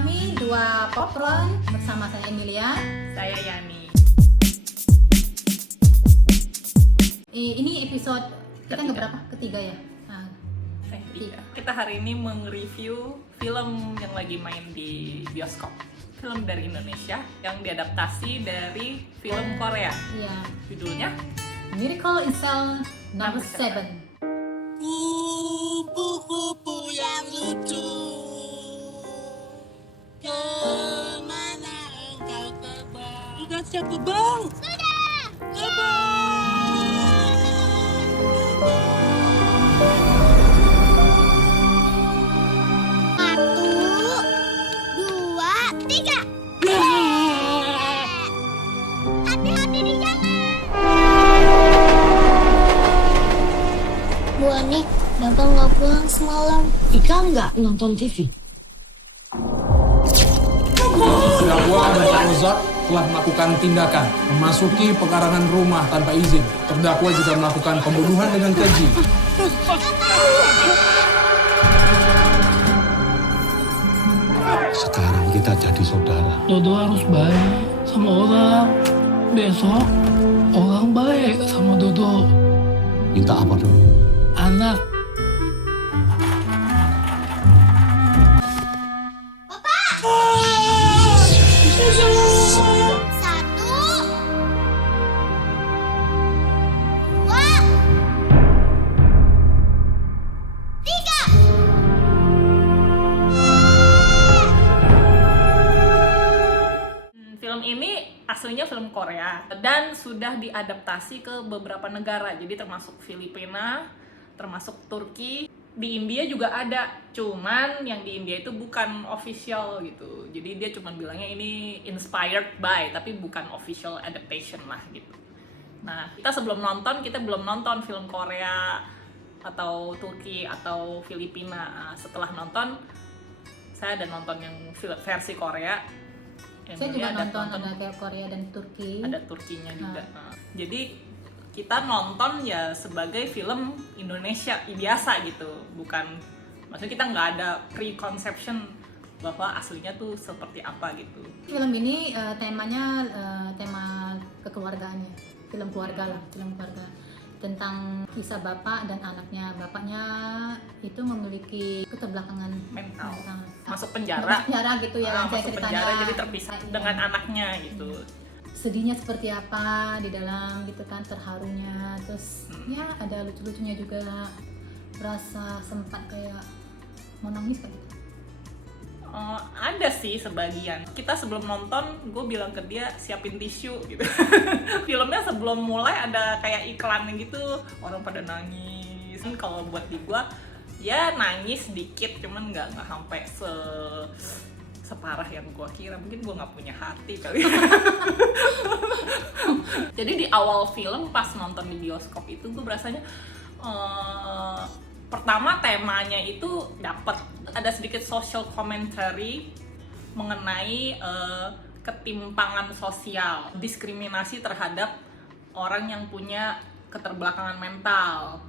kami dua popcorn bersama saya Emilia. Saya Yani. Ini episode kita berapa? Ketiga ya? Ketiga. Kita hari ini meng-review film yang lagi main di bioskop. Film dari Indonesia yang diadaptasi dari film Korea. Iya. Judulnya Miracle in Cell Number 7. Kupu-kupu yang lucu, kemana engkau terbang? Sudah siap terbang? Sudah! Satu, dua, tiga. Hati-hati di jalan. Bu Ani, Bapak nggak pulang semalam. Ika nggak nonton TV? Terdakwa dan Rozak telah melakukan tindakan memasuki pekarangan rumah tanpa izin. Terdakwa juga melakukan pembunuhan dengan keji. Sekarang kita jadi saudara. Dodo harus baik sama orang. Besok orang baik sama Dodo. Minta apa dong? Anak. Satu, dua, tiga. film ini aslinya film Korea dan sudah diadaptasi ke beberapa negara. Jadi termasuk Filipina, termasuk Turki. Di India juga ada, cuman yang di India itu bukan official gitu. Jadi dia cuman bilangnya ini inspired by, tapi bukan official adaptation lah gitu. Nah, kita sebelum nonton, kita belum nonton film Korea atau Turki atau Filipina. Nah, setelah nonton, saya ada nonton yang versi Korea. Saya juga nonton ada Korea dan Turki. Ada Turkinya juga. Nah, jadi kita nonton ya sebagai film Indonesia biasa gitu, bukan maksudnya kita nggak ada preconception bahwa aslinya tuh seperti apa gitu. Film ini temanya tema kekeluargaannya, film keluarga lah, film keluarga tentang kisah bapak dan anaknya. Bapaknya itu memiliki keterbelakangan Mental. Masuk Masuk penjara gitu ya, yang saya masuk ceritanya. penjara jadi terpisah Iya. dengan anaknya gitu. Sedihnya seperti apa di dalam gitu kan, terharunya, terus ya ada lucu-lucunya juga, berasa sempat kayak mau nangis kayak gitu. Ada sih sebagian. Kita sebelum nonton, gue bilang ke dia siapin tisu gitu. Filmnya sebelum mulai ada kayak iklan gitu, orang pada nangis. Kalau buat di gue, ya nangis dikit, cuman nggak sampai separah yang gue kira. Mungkin gue nggak punya hati kali. Jadi di awal film pas nonton di bioskop itu gue berasanya pertama temanya itu dapet, ada sedikit social commentary mengenai ketimpangan sosial, diskriminasi terhadap orang yang punya keterbelakangan mental.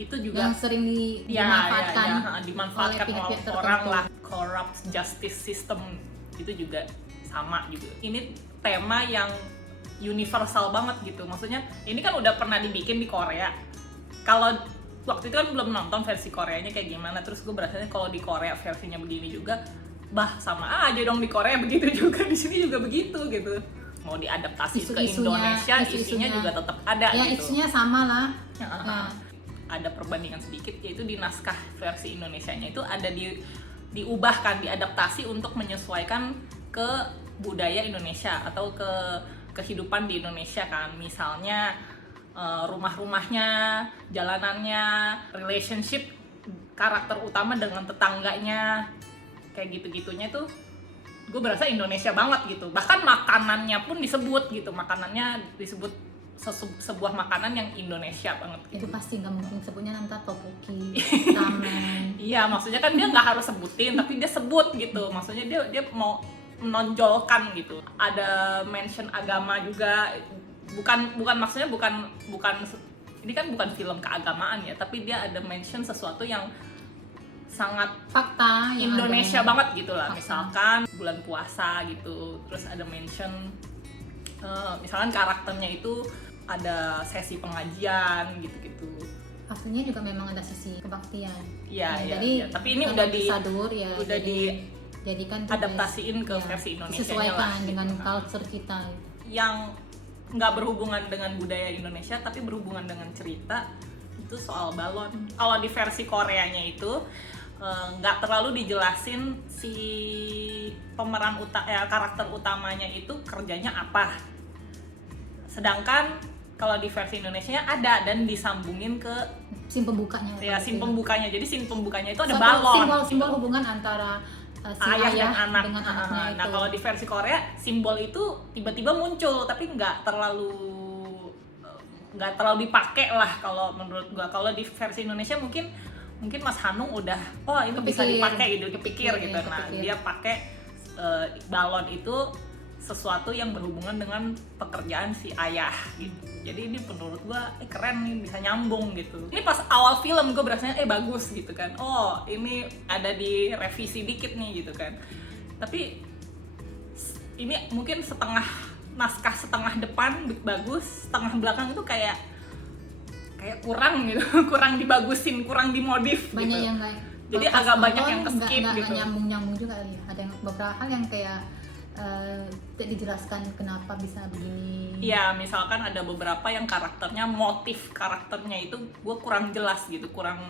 Itu juga Yang sering dimanfaatkan, dimanfaatkan oleh pihak-pihak oleh orang tertentu. lah. Corrupt justice system itu juga sama juga. Ini tema yang universal banget gitu. Maksudnya ini kan udah pernah dibikin di Korea. Kalau waktu itu kan belum nonton versi Koreanya kayak gimana, terus gue berasanya kalau di Korea versinya begini juga, sama aja dong, di Korea begitu juga, di sini juga begitu gitu. Mau diadaptasi ke Indonesia, isinya juga tetap ada ya, gitu. isunya sama lah. Nah, ada perbandingan sedikit, yaitu di naskah versi Indonesianya itu ada diubahkan, diadaptasi untuk menyesuaikan ke budaya Indonesia atau ke kehidupan di Indonesia kan. Misalnya rumah-rumahnya, jalanannya, relationship karakter utama dengan tetangganya, kayak gitu-gitunya tuh gue berasa Indonesia banget gitu. Bahkan makanannya pun disebut gitu, makanannya disebut sebuah makanan yang Indonesia banget gitu. Itu pasti nggak mungkin sebutnya nanti tteokbokki, ramen. Iya, maksudnya kan dia nggak harus sebutin, tapi dia sebut gitu. Maksudnya dia mau menonjolkan gitu. Ada mention agama juga. Bukan maksudnya bukan ini kan bukan film keagamaan ya, tapi dia ada mention sesuatu yang sangat fakta yang Indonesia ada. banget gitu lah. Fakta. Misalkan bulan puasa gitu, terus ada mention misalkan karakternya itu ada sesi pengajian gitu-gitu. Aslinya juga memang ada sisi kebaktian. Iya, iya, Jadi iya. Tapi ini karena udah disadur ya. udah jadikan adaptasiin ke ya, versi Indonesianya disesuaikan lah, gitu. dengan Nah. culture kita. Yang nggak berhubungan dengan budaya Indonesia tapi berhubungan dengan cerita itu soal balon. Kalau di versi Koreanya itu nggak terlalu dijelasin si pemeran karakter utamanya itu kerjanya apa. Sedangkan kalau di versi Indonesia ada dan disambungin ke Sim pembukanya. ya scene pembukanya. Jadi scene pembukanya itu ada Suatu balon. Simbol hubungan antara si Ayah dan anak. dengan anaknya itu. Nah, kalau di versi Korea simbol itu tiba-tiba muncul tapi nggak terlalu dipakai lah kalau menurut gua. Kalau di versi Indonesia mungkin Mas Hanung udah ini bisa Kepikir. dipakai gitu, dipikir gitu. Iya, Nah, kepikir. dia pakai balon itu sesuatu yang berhubungan dengan pekerjaan si ayah gitu. Jadi ini menurut gua keren nih, bisa nyambung gitu. Ini pas awal film gua berasanya bagus gitu kan. Oh, ini ada di revisi dikit nih gitu kan. Tapi ini mungkin naskah setengah depan bagus, setengah belakang itu kayak kurang gitu. Kurang dibagusin, kurang dimodif Banyak gitu. yang nggak. Jadi pas agak banyak nonton yang ke-skip nggak gitu. nyambung juga kali ya. Ada yang beberapa hal yang kayak tidak dijelaskan kenapa bisa begini. Iya, misalkan ada beberapa yang motif karakternya itu gue kurang jelas gitu, kurang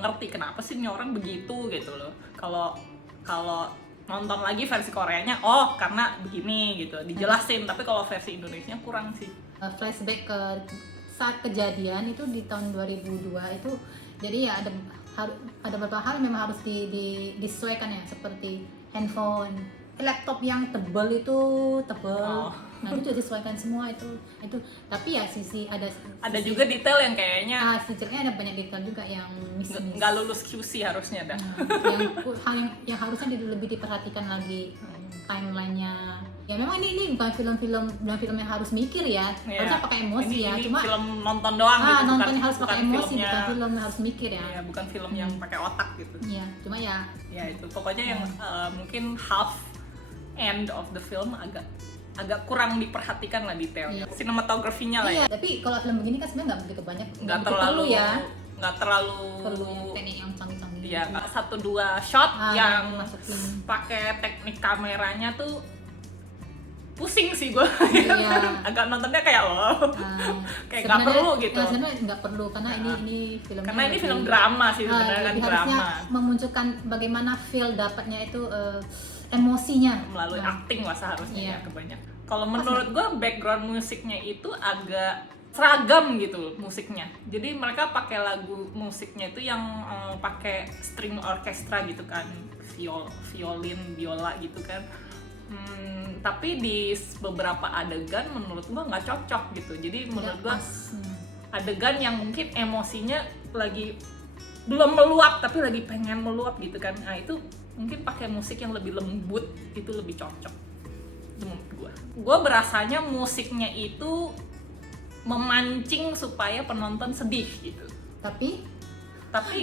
ngerti kenapa sih ini orang begitu gitu loh. Kalau nonton lagi versi Koreanya, karena begini gitu, dijelasin. Tapi kalau versi Indonesianya kurang sih. Flashback ke saat kejadian itu di tahun 2002 itu, jadi ya ada beberapa hal yang memang harus disesuaikan ya, seperti handphone, laptop yang tebal itu tebal. Nah itu juga disesuaikan semua itu. Tapi ya ada Juga detail yang kayaknya sejujurnya ada banyak detail juga yang miss. nggak lulus QC harusnya dah. yang harusnya lebih diperhatikan lagi timelinenya. Ya memang ini bukan film yang harus mikir ya. Iya. Harusnya pakai emosi ini ya. Cuma film nonton doang gitu, nonton harus pakai emosi, filmnya, bukan film yang harus mikir ya. Iya, bukan film yang pakai otak gitu. Iya, cuma ya Itu pokoknya yang mungkin half end of the film agak kurang diperhatikan lah detailnya. Iya. Sinematografinya lah iya, ya. tapi kalau film begini kan sebenarnya nggak begitu banyak. Nggak begitu terlalu perlu yang teknik yang canggih-canggih. Iya, 1-2 shot yang masukin. pakai teknik kameranya tuh pusing sih gue. Iya. Agak nontonnya kayak kayak nggak Sebenarnya- perlu gitu. Sebenarnya nggak perlu karena ini filmnya. Karena ini lebih- film drama sih sebenarnya, kan lebih harusnya drama memunculkan bagaimana feel dapatnya itu emosinya melalui Nah, acting lah seharusnya Iya. ya kebanyakan. Kalau menurut gue background musiknya itu agak seragam gitu musiknya. Jadi mereka pakai lagu musiknya itu yang pakai string orchestra gitu kan, violin, biola gitu kan. Tapi di beberapa adegan menurut gue nggak cocok gitu. Jadi menurut gue adegan yang mungkin emosinya lagi belum meluap tapi lagi pengen meluap gitu kan. Nah itu mungkin pakai musik yang lebih lembut itu lebih cocok. Itu menurut gue berasanya musiknya itu memancing supaya penonton sedih gitu. tapi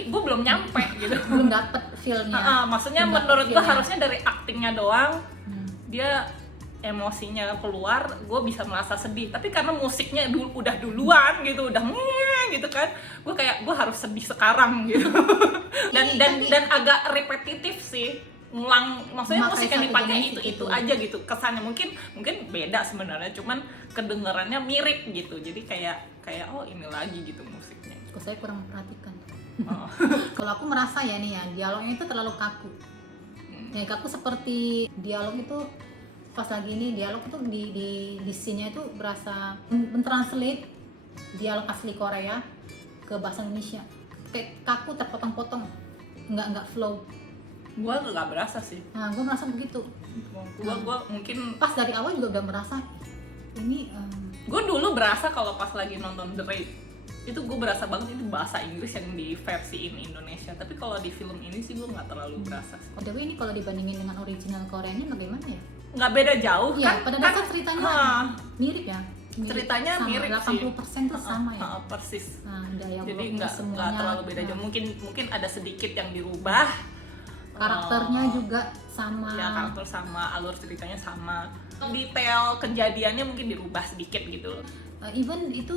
Gue belum nyampe gitu. belum dapet feel-nya. Maksudnya Belum dapet menurut gue feel-nya. harusnya dari aktingnya doang Hmm. dia emosinya keluar, gue bisa merasa sedih. Tapi karena musiknya udah duluan gitu, udah gitu kan, gue kayak gue harus sedih sekarang gitu. dan agak repetitif sih, ngulang. Maksudnya Memakai musik yang satu dipakai jenis itu gitu. aja gitu. Kesannya mungkin beda sebenarnya, cuman kedengarannya mirip gitu. Jadi kayak ini lagi gitu musiknya. Kok saya kurang perhatikan. Oh. Kalau aku merasa ya nih ya, dialognya itu terlalu kaku. Yang kaku seperti dialog itu pas lagi ini dialog itu di scene-nya itu berasa mentranslate dialog asli Korea ke bahasa Indonesia. Kayak kaku, terpotong-potong, nggak flow. Gue nggak berasa sih. Nah, gue merasa begitu. Gue mungkin Pas dari awal juga udah merasa ini gue dulu berasa kalau pas lagi nonton The Raid itu gue berasa banget itu bahasa Inggris yang di versiin Indonesia. Tapi kalau di film ini sih gue nggak terlalu berasa sih. by the way, ini kalau dibandingin dengan original Koreanya bagaimana ya? Nggak beda jauh Iya, kan? pada dasar ceritanya mirip ya. ceritanya sama, mirip sih. 80% tuh sama ya. Persis. Nah, daya Jadi bloknya nggak semuanya, terlalu beda jauh. nah, Mungkin ada sedikit yang dirubah. karakternya juga sama. Ya, karakter sama, alur ceritanya sama. Detail kejadiannya mungkin dirubah sedikit gitu loh. Even itu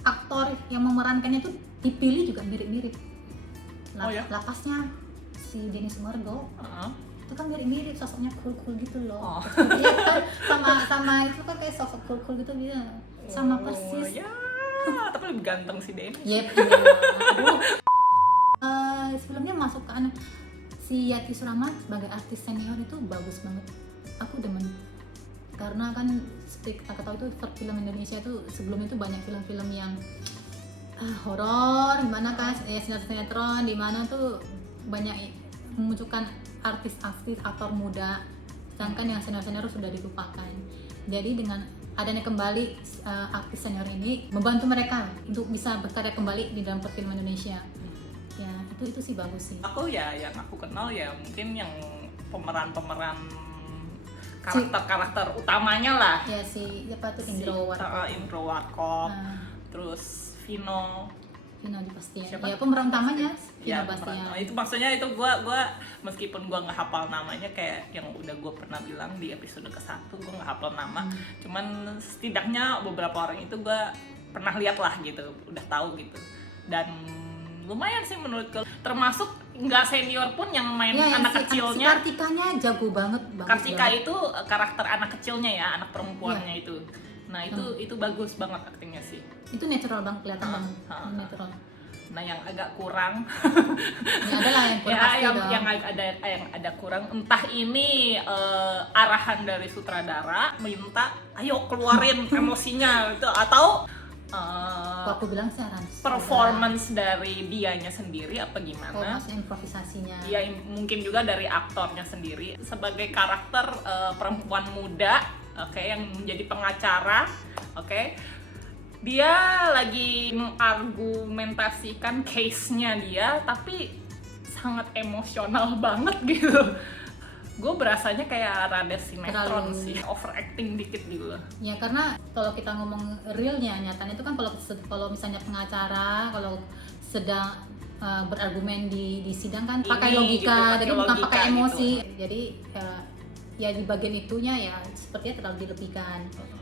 aktor yang memerankannya tuh dipilih juga mirip-mirip. Oh ya? Lapasnya si Denny Sumargo Heeh. itu kan mirip-mirip, sosoknya cool gitu loh. Oh. Iya kan, sama itu kan kayak sosok cool gitu dia, sama persis. Ya, tapi lebih ganteng si Denny. Yep, iya. Aduh. Sebelumnya masuk ke si Yati Suramat sebagai artis senior itu bagus banget. Aku demen. Karena kan seperti kita tahu itu film Indonesia itu sebelumnya itu banyak film-film yang horor, dimana kan sinetron, dimana tuh banyak memunculkan artis-artis aktor muda, sedangkan yang senior-senior sudah dilupakan. Jadi dengan adanya kembali artis senior ini membantu mereka untuk bisa berkarya kembali di dalam perfilman Indonesia. Ya itu sih bagus sih. Aku ya yang aku kenal ya mungkin yang pemeran karakter utamanya lah. Ya si apa tuh Indro Warkop. Indro Warkop. Nah, Terus Vino Bastian. Siapa? Ya pemeran utamanya ya, Vino Bastian. itu maksudnya itu gua meskipun gua nggak hafal namanya kayak yang udah gua pernah bilang di episode ke-1, gua nggak hafal nama, cuman setidaknya beberapa orang itu gua pernah lihat lah gitu, udah tahu gitu, dan lumayan sih menurutku, termasuk nggak senior pun yang main Ya, anak si kecilnya. Kartikanya jago banget, bagus Kartika banget. itu karakter anak kecilnya ya, anak perempuannya itu. Nah itu bagus banget aktingnya sih. Itu natural banget, kelihatan banget. Ah. Natural. Nah yang agak kurang Ya adalah yang kurang pasti dong. yang ada kurang, entah ini arahan dari sutradara minta ayo keluarin emosinya gitu, atau Kalau aku bilang sih Aran. performance dari dianya sendiri apa Oh, gimana. maksudnya improvisasinya. Ya mungkin juga dari aktornya sendiri sebagai karakter perempuan muda, oke, yang menjadi pengacara, oke. Dia lagi mengargumentasikan case-nya dia, tapi sangat emosional banget gitu. Gue berasanya kayak rada sinetron Terlalu. sih, overacting dikit gitu. Ya karena kalau kita ngomong realnya, nyatanya itu kan kalau misalnya pengacara, kalau sedang berargumen di sidang kan Ini pakai gitu, logika, pakai jadi bukan logika pakai gitu. emosi. Jadi ya di bagian itunya ya sepertinya terlalu dilebihkan.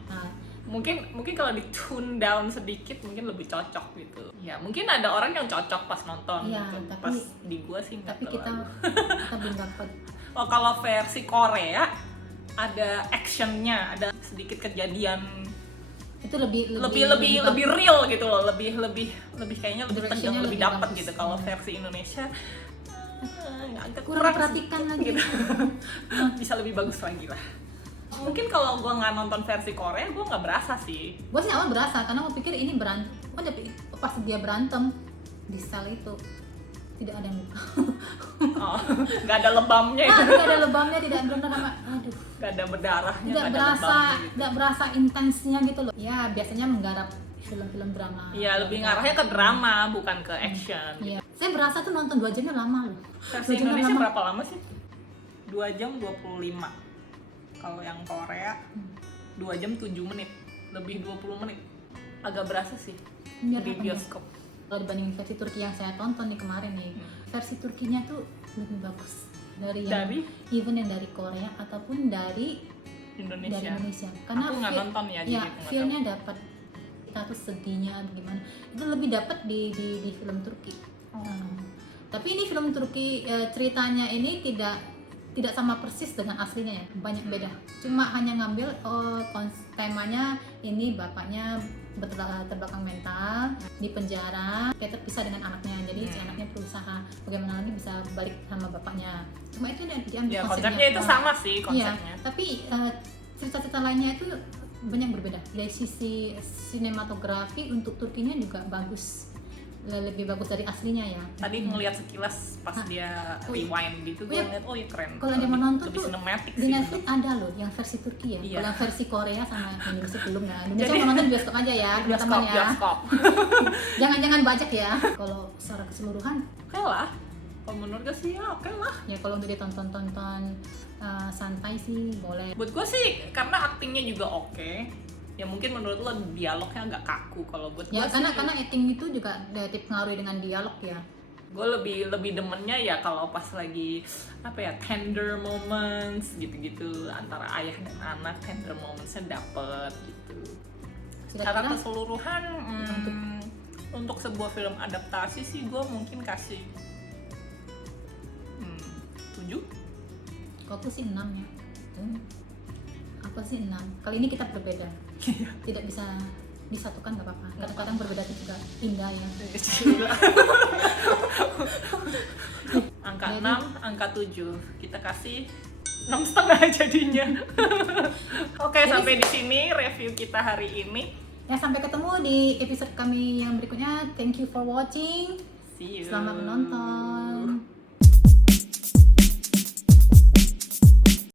Nah, Mungkin kalau di tune down sedikit mungkin lebih cocok gitu. Ya mungkin ada orang yang cocok pas nonton Iya, gitu. tapi- Pas di gua sih nggak tapi kita terlalu. belum dapat. Oh, kalau versi Korea ada actionnya, ada sedikit kejadian, Itu lebih real gitu loh, lebih kayaknya lebih Directionnya tegang, lebih lebih dapat bagus. gitu. Kalau versi Indonesia agak kurang perhatikan lagi. gitu. Bisa lebih bagus lagi lah. Mungkin kalau gua nggak nonton versi Korea, gua nggak berasa sih. Gue sih awal berasa karena gue pikir ini berantem. Pas dia berantem di sel itu tidak ada yang luka. Oh, nggak ada lebamnya itu, Tidak ada lebamnya, tidak benar sama. Aduh. nggak ada berdarahnya, Tidak nggak ada berasa, lebamnya gitu. tidak berasa intensnya gitu loh. Ya biasanya menggarap film-film drama. Iya, lebih ngarahnya ke drama bukan ke action. Iya. Saya berasa tuh nonton 2 jamnya lama loh. Versi 2 jamnya Indonesia lama. berapa lama sih? 2 jam 25. Kalau yang Korea 2 jam 7 menit, lebih 20 menit. Agak berasa sih Biar di apa bioskop. Kalau dibanding versi Turki yang saya tonton nih kemarin nih, versi Turkinya tuh lebih bagus dari even yang dari Korea ataupun dari Indonesia. Karena Aku nggak nonton ya, jadi aku nggak feel-nya dapat, kita tuh sedihnya gimana itu lebih dapat di film Turki. Tapi ini film Turki ceritanya ini tidak sama persis dengan aslinya ya, banyak beda. Cuma hanya ngambil temanya ini bapaknya terbelakang mental di penjara, dia terpisah dengan anaknya, jadi si anaknya berusaha bagaimana lagi bisa balik sama bapaknya. Cuma itu yang diambil Ya, konsepnya itu sama sih konsepnya. Iya, tapi cerita-cerita lainnya itu banyak berbeda. Dari sisi sinematografi untuk Turkinya juga bagus, lebih bagus dari aslinya ya. Tadi ngelihat sekilas pas dia Oh, iya. rewind gitu, gue Iya. ngeliat, oh ya keren. Kalau ada mau nonton lebih tuh sinematik di sih. Netflix ada loh yang versi Turki ya. Iya. Kalau yang versi Korea sama Indonesia belum ya. Indonesia Jadi- mau nonton bioskop aja ya, teman-teman ya. Bioskop. Jangan bajak ya. Kalau secara keseluruhan Oke lah. Kalau menurut gue sih ya oke lah. ya kalau untuk ditonton santai sih boleh. Buat gue sih karena aktingnya juga oke, Ya mungkin menurut lo dialognya agak kaku, kalau buat Ya gue karena acting itu juga dipengaruhi dengan dialog ya. gue lebih demennya ya kalau pas lagi apa ya, tender moments gitu-gitu antara ayah dan anak, tender momentsnya dapet gitu. Secara Kira-kira keseluruhan untuk sebuah film adaptasi sih gue mungkin kasih 7. kalau aku sih 6 ya. Aku sih 6. Kali ini kita berbeda. Tidak bisa disatukan nggak apa-apa. Kadang-kadang berbeda itu juga indah ya. Angka Jadi- 6, angka 7 kita kasih 6,5 jadinya. Oke, sampai di sini review kita hari ini. Ya sampai ketemu di episode kami yang berikutnya. Thank you for watching. See you. Selamat menonton.